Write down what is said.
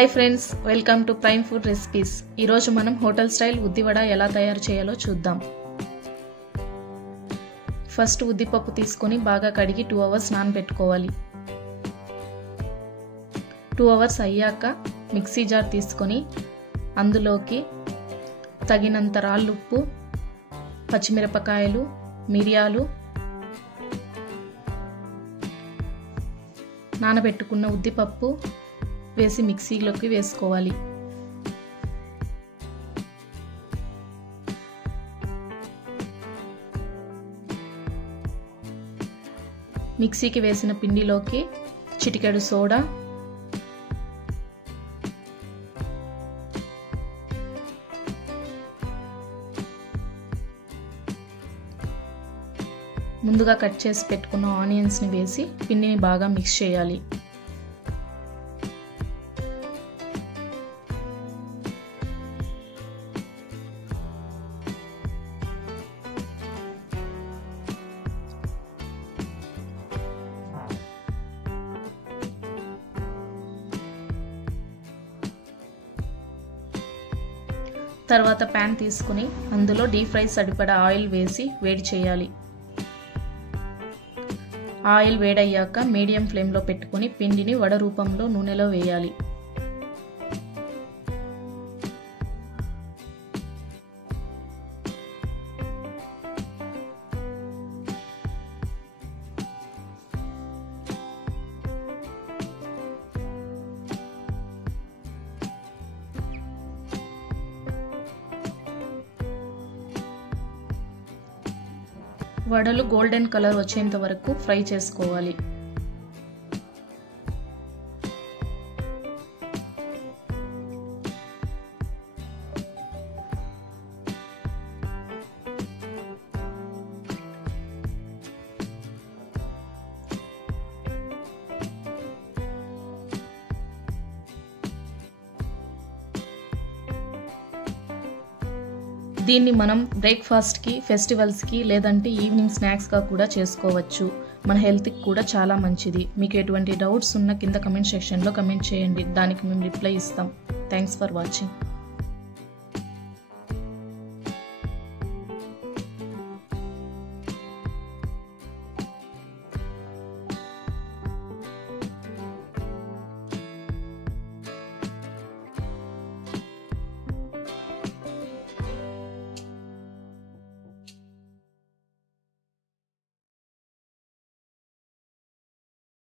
Hi friends, welcome to prime food recipes. ఈరోజు మనం hotel style ఉద్దివడ ఎలా తయారు చేయాలో చూద్దాం. ఫస్ట్ ఉద్దిపప్పు తీసుకొని బాగా కడిగి 2 hours నానబెట్టుకోవాలి. 2 hours అయ్యాక మిక్సీ జార్ తీసుకొని అందులోకి తగినంత రాళ్ళుప్పు, పచ్చిమిరపకాయలు, మిరియాలు, నానబెట్టుకున్న ఉద్దిపప్పు వేసి మిక్సీలోకి వేసుకోవాలి. మిక్సీకి వేసిన పిండిలోకి చిటికెడు సోడా, ముందుగా కట్ చేసి పెట్టుకున్న ఆనియన్స్ని వేసి పిండిని బాగా మిక్స్ చేయాలి. తర్వాత ప్యాన్ తీసుకుని అందులో డీప్ ఫ్రై సరిపడా ఆయిల్ వేసి వేడి చేయాలి. ఆయిల్ వేడయ్యాక మీడియం ఫ్లేమ్లో పెట్టుకుని పిండిని వడ రూపంలో నూనెలో వేయాలి. వడలు గోల్డెన్ కలర్ వచ్చేంత వరకు ఫ్రై చేసుకోవాలి. దీన్ని మనం బ్రేక్ఫాస్ట్కి, ఫెస్టివల్స్కి లేదంటే ఈవినింగ్ స్నాక్స్గా కూడా చేసుకోవచ్చు. మన హెల్త్కి కూడా చాలా మంచిది. మీకు ఎటువంటి డౌట్స్ ఉన్నా కింద కమెంట్ సెక్షన్లో కమెంట్ చేయండి, దానికి మేము రిప్లై ఇస్తాం. Thanks for watching.